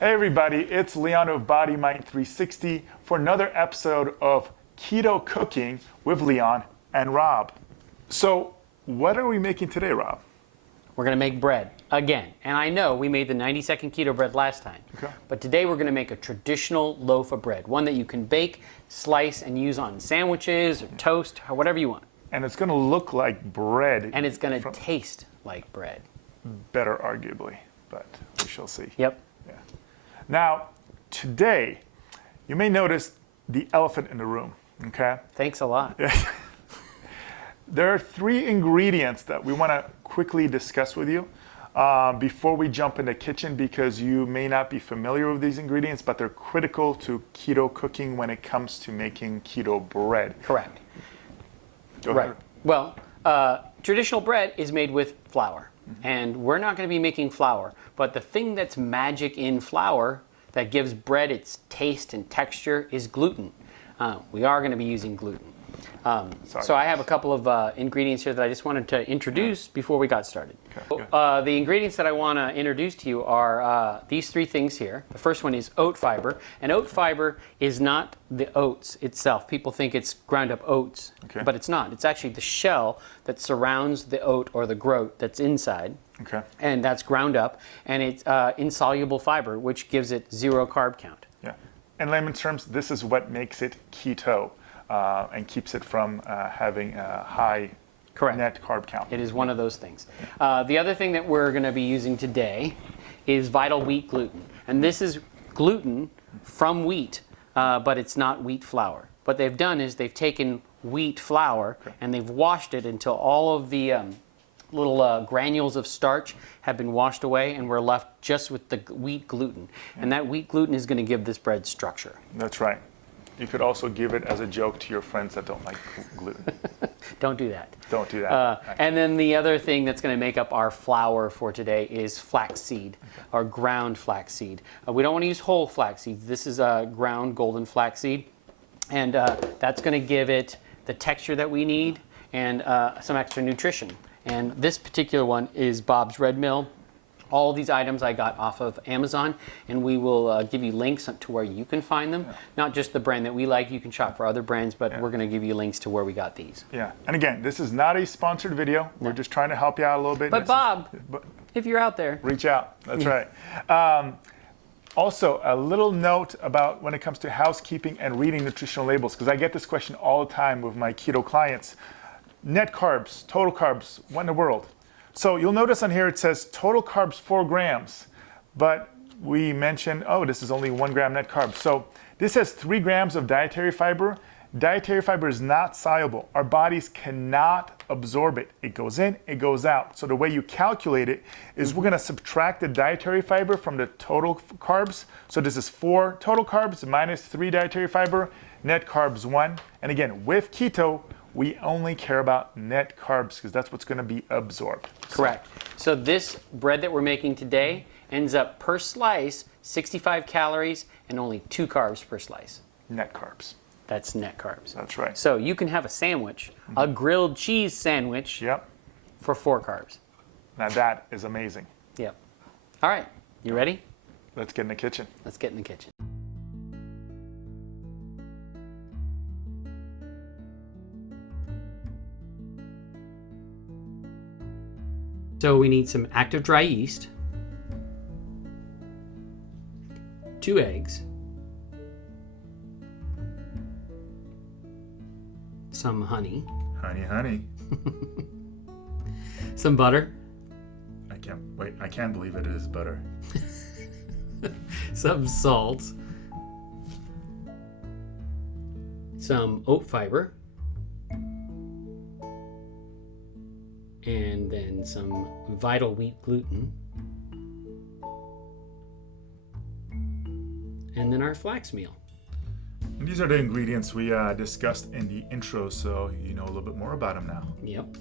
Hey everybody, it's Leon of Body Mind 360 for another episode of Keto Cooking with Leon and Rob. So, what are we making today, Rob? We're gonna make bread again. And I know we made the 90-second keto bread last time. Okay. But today we're gonna make a traditional loaf of bread, one that you can bake, slice, and use on sandwiches or toast or whatever you want. And it's gonna look like bread. And it's gonna taste like bread. Better, arguably, but we shall see. Yep. Yeah. Now, today, you may notice the elephant in the room, okay? Thanks a lot. There are three ingredients that we want to quickly discuss with you before we jump in the kitchen, because you may not be familiar with these ingredients, but they're critical to keto cooking when it comes to making keto bread. Correct. Go Right. ahead. Well, traditional bread is made with flour. And we're not going to be making flour. But the thing that's magic in flour that gives bread its taste and texture is gluten. We are going to be using gluten. So I have a couple of ingredients here that I just wanted to introduce before we got started. Okay. The ingredients that I want to introduce to you are these three things here. The first one is oat fiber, and oat fiber is not the oats itself. People think it's ground up oats, but it's not. It's actually the shell that surrounds the oat or the groat that's inside. Okay. And that's ground up, and it's insoluble fiber, which gives it 0 carb count. Yeah. In layman's terms, this is what makes it keto and keeps it from having a high net carb count. It is one of those things. The other thing that we're going to be using today is vital wheat gluten. And this is gluten from wheat, but it's not wheat flour. What they've done is they've taken wheat flour and they've washed it until all of the little granules of starch have been washed away, and we're left just with the wheat gluten. And that wheat gluten is going to give this bread structure. That's right. You could also give it as a joke to your friends that don't like gluten. Don't do that. Don't do that. And then the other thing that's going to make up our flour for today is flaxseed, or ground flaxseed. We don't want to use whole flaxseed. This is ground golden flaxseed. And that's going to give it the texture that we need and some extra nutrition. And this particular one is Bob's Red Mill. All these items I got off of Amazon, and we will give you links to where you can find them. Not just the brand that we like, you can shop for other brands, but we're going to give you links to where we got these. Yeah, and again, this is not a sponsored video. We're just trying to help you out a little bit. But Bob, if you're out there, reach out. That's right. Also, a little note about when it comes to housekeeping and reading nutritional labels, because I get this question all the time with my keto clients. Net carbs, total carbs, what in the world? So you'll notice on here it says total carbs 4 grams, but we mentioned, oh, this is only 1 gram net carbs. So this has 3 grams of dietary fiber. Dietary fiber is not soluble. Our bodies cannot absorb it. It goes in, it goes out. So the way you calculate it is we're gonna subtract the dietary fiber from the total carbs. So this is 4 total carbs minus 3 dietary fiber, net carbs 1. And again, with keto, we only care about net carbs because that's what's going to be absorbed. Correct. So this bread that we're making today ends up per slice 65 calories and only 2 carbs per slice. Net carbs. That's net carbs. That's right. So you can have a sandwich, a grilled cheese sandwich, for 4 carbs. Now that is amazing. Yep. All right. You ready? Let's get in the kitchen. Let's get in the kitchen. So we need some active dry yeast, 2 eggs, some honey, Honey. some butter. I can't believe it is butter. Some salt, some oat fiber, and then some vital wheat gluten, and then our flax meal. And these are the ingredients we discussed in the intro, so you know a little bit more about them now. Yep.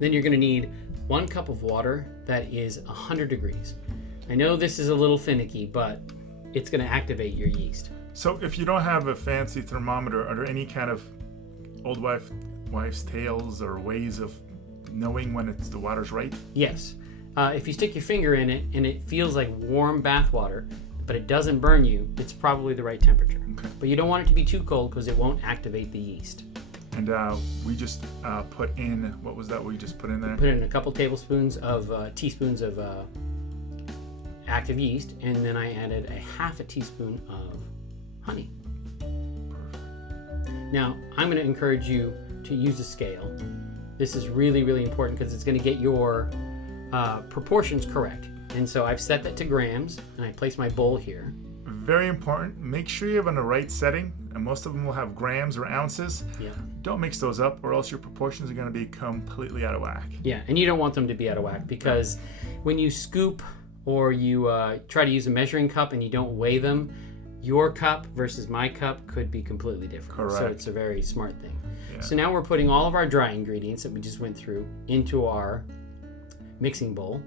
Then you're going to need 1 cup of water that is 100 degrees. I know this is a little finicky, but it's going to activate your yeast. So if you don't have a fancy thermometer, are there any kind of old wives' tales or ways of knowing when the water's right? Yes. if you stick your finger in it and it feels like warm bath water, but it doesn't burn you, it's probably the right temperature. Okay. But you don't want it to be too cold because it won't activate the yeast. And we just put in, what was that we just put in there? Put in a couple teaspoons of active yeast, and then I added a half a teaspoon of honey. Now, I'm going to encourage you to use a scale. This is really, really important because it's going to get your proportions correct. And so I've set that to grams, and I place my bowl here. Very important. Make sure you have on the right setting, and most of them will have grams or ounces. Yeah. Don't mix those up, or else your proportions are going to be completely out of whack. Yeah, and you don't want them to be out of whack because when you scoop or you try to use a measuring cup and you don't weigh them, your cup versus my cup could be completely different. Correct. So it's a very smart thing. Yeah. So now we're putting all of our dry ingredients that we just went through into our mixing bowl.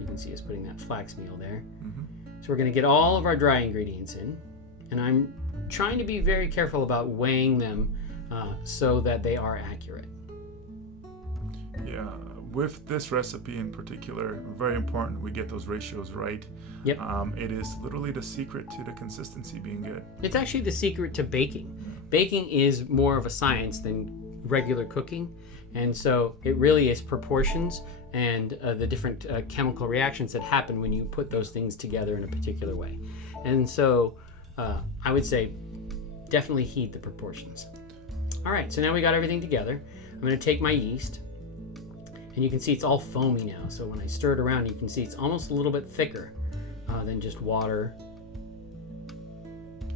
You can see us putting that flax meal there. Mm-hmm. So we're going to get all of our dry ingredients in, and I'm trying to be very careful about weighing them so that they are accurate. Yeah, with this recipe in particular, very important we get those ratios right. Yep. It is literally the secret to the consistency being good. It's actually the secret to baking. Baking is more of a science than regular cooking, and so it really is proportions and the different chemical reactions that happen when you put those things together in a particular way. And so I would say definitely heed the proportions. All right, so now we got everything together. I'm going to take my yeast, and you can see it's all foamy now. So when I stir it around, you can see it's almost a little bit thicker than just water.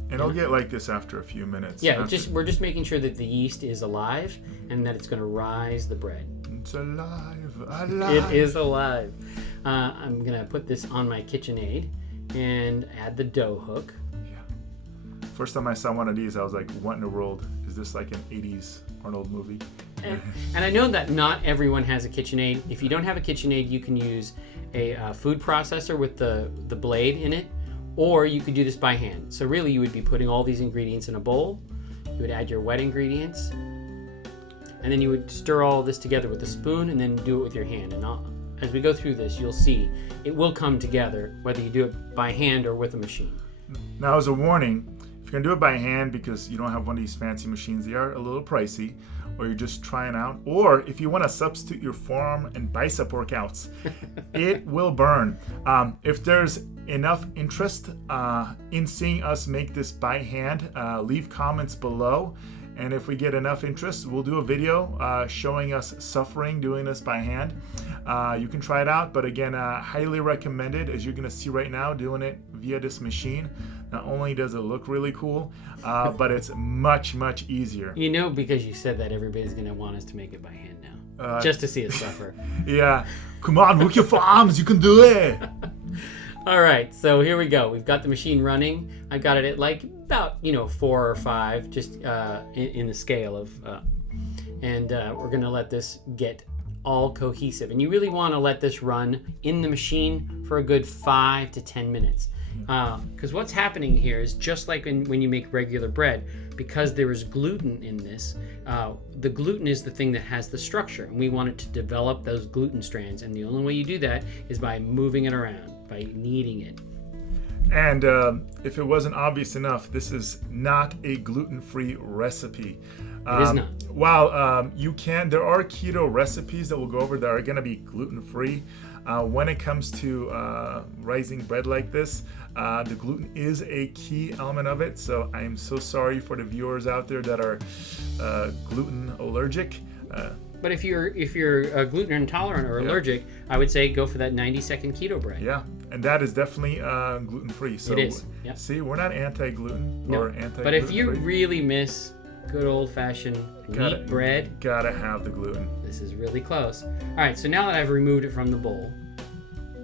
And it'll get like this after a few minutes. Yeah, we're just making sure that the yeast is alive and that it's going to rise the bread. It's alive. It is alive. I'm going to put this on my KitchenAid and add the dough hook. Yeah. First time I saw one of these, I was like, what in the world? Is this like an 80s Arnold movie? And I know that not everyone has a KitchenAid. If you don't have a KitchenAid, you can use a food processor with the blade in it, or you could do this by hand. So really you would be putting all these ingredients in a bowl. You would add your wet ingredients, and then you would stir all this together with a spoon and then do it with your hand. And as we go through this, you'll see it will come together whether you do it by hand or with a machine. Now, as a warning, if you're gonna do it by hand because you don't have one of these fancy machines, they are a little pricey, or you're just trying out, or if you want to substitute your forearm and bicep workouts, it will burn. If there's enough interest in seeing us make this by hand, leave comments below, and if we get enough interest, we'll do a video showing us suffering doing this by hand. You can try it out, but again, highly recommended, as you're gonna see right now, doing it via this machine. Not only does it look really cool, but it's much, much easier. You know, because you said that, everybody's going to want us to make it by hand now, just to see us suffer. Yeah, come on, work your forearms, you can do it. All right, so here we go. We've got the machine running. I got it at like about 4 or 5, just in the scale of, and we're going to let this get all cohesive. And you really want to let this run in the machine for a good 5 to 10 minutes. Because what's happening here is just like when you make regular bread, because there is gluten in this, the gluten is the thing that has the structure, and we want it to develop those gluten strands, and the only way you do that is by moving it around, by kneading it. And if it wasn't obvious enough, this is not a gluten-free recipe. It is not. While there are keto recipes that we'll go over that are going to be gluten-free. When it comes to rising bread like this, the gluten is a key element of it. So I'm so sorry for the viewers out there that are gluten allergic. But if you're gluten intolerant or allergic, I would say go for that 90-second keto bread. Yeah, and that is definitely gluten-free. So it is. Yep. See, we're not anti-gluten or anti-gluten. But if you really miss good old-fashioned wheat bread, gotta have the gluten. This is really close. All right, so now that I've removed it from the bowl,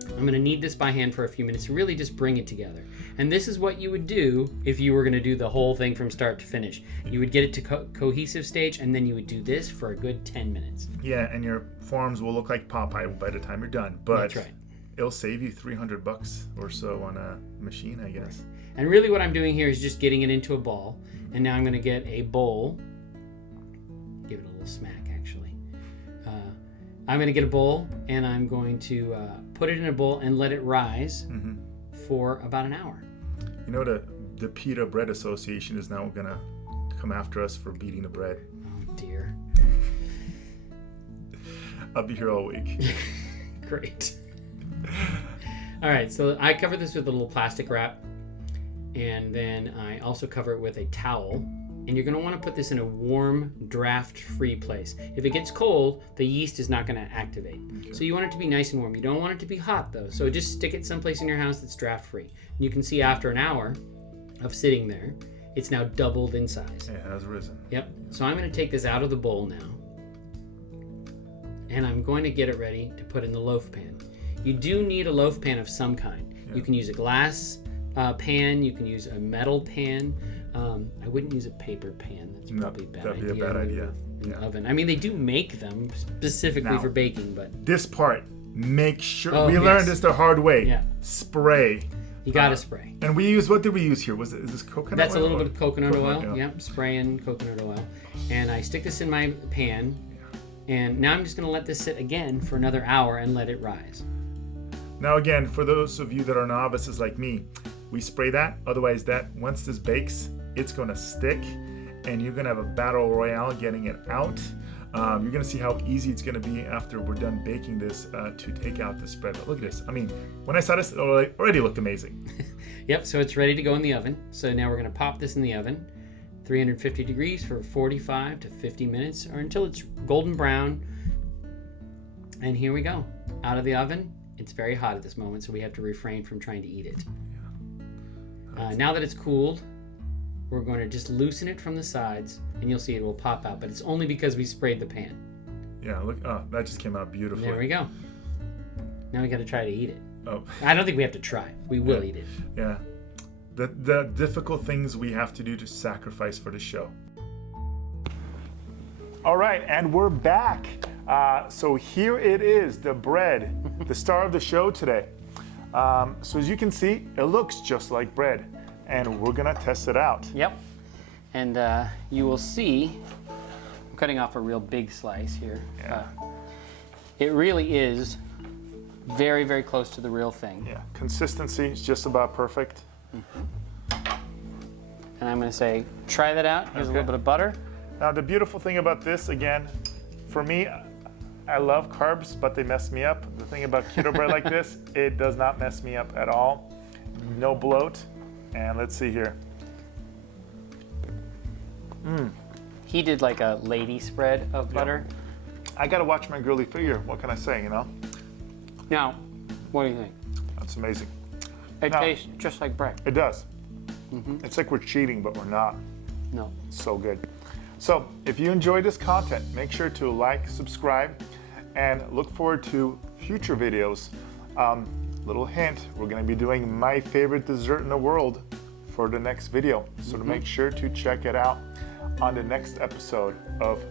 I'm going to knead this by hand for a few minutes and really just bring it together. And this is what you would do if you were going to do the whole thing from start to finish. You would get it to cohesive stage, and then you would do this for a good 10 minutes. Yeah, and your forearms will look like Popeye by the time you're done. But that's right. It'll save you $300 or so on a machine, I guess. And really what I'm doing here is just getting it into a ball. And now I'm going to get a bowl. Give it a little smack, actually. I'm going to get a bowl, and I'm going to put it in a bowl and let it rise for about an hour. You know, the Pita Bread Association is now going to come after us for beating the bread. Oh, dear. I'll be here all week. Great. All right, so I cover this with a little plastic wrap, and then I also cover it with a towel. And you're going to want to put this in a warm, draft-free place. If it gets cold, the yeast is not going to activate. Okay. So you want it to be nice and warm. You don't want it to be hot, though. So just stick it someplace in your house that's draft-free. And you can see after an hour of sitting there, it's now doubled in size. It has risen. Yep. So I'm going to take this out of the bowl now. And I'm going to get it ready to put in the loaf pan. You do need a loaf pan of some kind. Yeah. You can use a glass pan. You can use a metal pan. I wouldn't use a paper pan. That's probably a bad idea. That'd be a bad idea. In the oven. I mean, they do make them specifically for baking, but this part, make sure we learned this the hard way. Yeah. Spray. You gotta spray. And we use, what did we use here? Is this coconut oil? That's a little bit of coconut oil. Yep, spray in coconut oil. And I stick this in my pan, and now I'm just gonna let this sit again for another hour and let it rise. Now again, for those of you that are novices like me, we spray that. Otherwise, that once this bakes, it's gonna stick, and you're gonna have a battle royale getting it out. You're gonna see how easy it's gonna be after we're done baking this to take out the spread. But look at this. I mean, when I saw this, it already looked amazing. Yep, so it's ready to go in the oven. So now we're gonna pop this in the oven, 350 degrees for 45 to 50 minutes, or until it's golden brown. And here we go, out of the oven. It's very hot at this moment, so we have to refrain from trying to eat it. Now that it's cooled, we're going to just loosen it from the sides, and you'll see it will pop out, but it's only because we sprayed the pan. Yeah, look, that just came out beautifully. There we go. Now we got to try to eat it. Oh. I don't think we have to try. We will eat it. Yeah. The difficult things we have to do to sacrifice for the show. All right, and we're back. So here it is, the bread, the star of the show today. So as you can see, it looks just like bread, and we're gonna test it out. Yep. And you will see, I'm cutting off a real big slice here. Yeah. It really is very, very close to the real thing. Yeah, consistency is just about perfect. And I'm gonna say, try that out. Here's a little bit of butter. Now the beautiful thing about this, again, for me, I love carbs, but they mess me up. The thing about keto bread like this, it does not mess me up at all. No bloat. And let's see here. He did like a lady spread of butter. I gotta watch my girly figure. What can I say, you know? Now, what do you think? That's amazing. It tastes just like bread. It does. It's like we're cheating, but we're not. No. It's so good. So if you enjoyed this content, make sure to like, subscribe, and look forward to future videos. Little hint, we're gonna be doing my favorite dessert in the world for the next video. So to make sure to check it out on the next episode of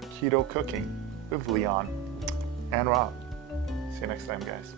Keto Cooking with Leon and Rob. See you next time, guys.